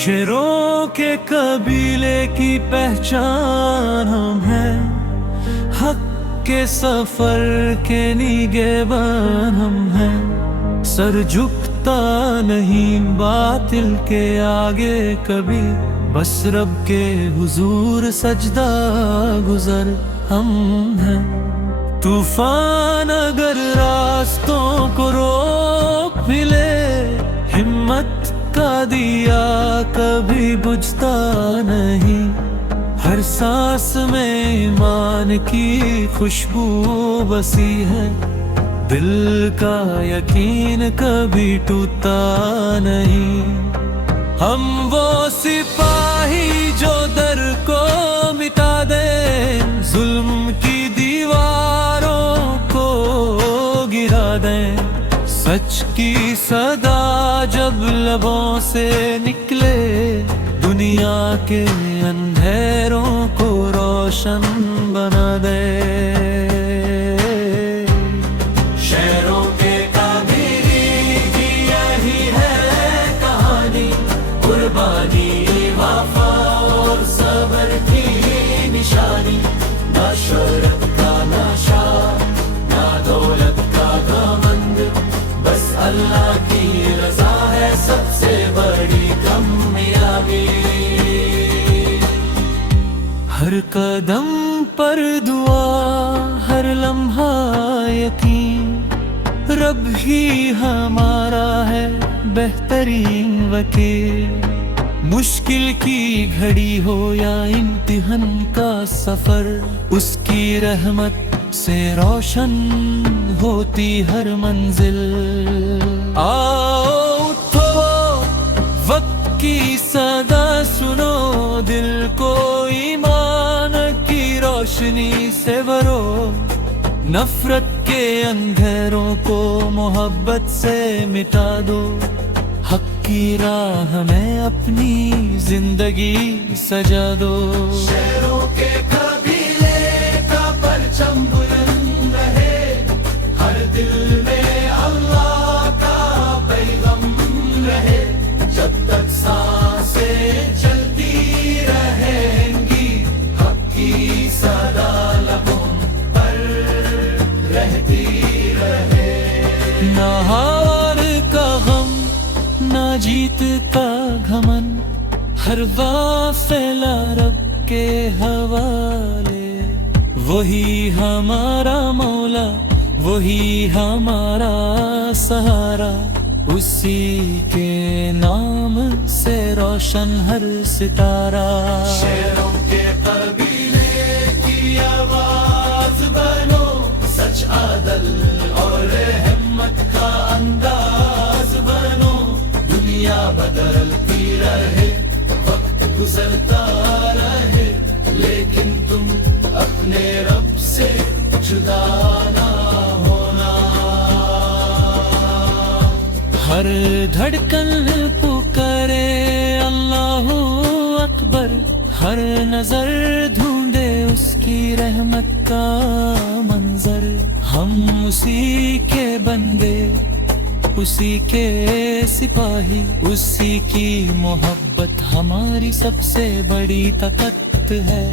شیروں کے قبیلے کی پہچان ہم ہیں، حق کے سفر کے نگہبان ہم ہیں، سر جھکتا نہیں باطل کے آگے کبھی، بس رب کے حضور سجدہ گزر ہم ہیں۔ طوفان اگر راستوں کو روک بھی لے، ہمت کا دیا کبھی بجھتا نہیں، ہر سانس میں ایمان کی خوشبو بسی ہے، دل کا یقین کبھی ٹوٹتا نہیں۔ ہم وہ سپاہی جو در کو مٹا دیں، ظلم کی دیواروں کو گرا دیں، سچ کی صدا جب لبوں سے نکلے، دنیا کے اندھیروں کو روشن بنا دے۔ شہروں کے قبیلے کی یہی ہے کہانی، قربانی وفا اور صبر کی نشانی، نہ شہرت کا نشہ نہ دولت کا گھمنڈ، بس اللہ کی رضا ہے سب سے بڑی کامیابی۔ ہر قدم پر دعا، ہر لمحہ یقین، رب ہی ہمارا ہے بہترین وکیل۔ مشکل کی گھڑی ہو یا امتحان کا سفر، اس کی رحمت سے روشن ہوتی ہر منزل۔ آؤ اٹھو وقت کی صدا سنو، دل کو ایمان کی روشنی سے بھرو، نفرت کے اندھیروں کو محبت سے مٹا دو، حق کی راہ میں اپنی زندگی سجا دو۔ شہروں کے قبیلے کا پرچم بلند رہے، ہر دل میں اللہ کا پیغام رہے، جب تک سانسیں چلتی رہیں گی، حق کی صدا لبوں پر رہتی رہے۔ نہ ہار کا غم نہ جیت کا گھمن، ہر قافلہ رب کے حوالے، وہی ہمارا مولا وہی ہمارا سہارا، اسی کے نام سے روشن ہر ستارہ۔ شہروں کے قبیلے کی آواز بنو، سچ عدل اور ہمت کا انداز بنو، دنیا بدلتی رہے وقت گزرتا رہے، لیکن تم اپنے رب سے جدا نہ ہونا۔ ہر دھڑکن پکارے اللہ اکبر، ہر نظر ڈھونڈے اس کی رحمت کا منظر، ہم اسی کے بندے اسی کے سپاہی، اسی کی محبت ہماری سب سے بڑی طاقت ہے۔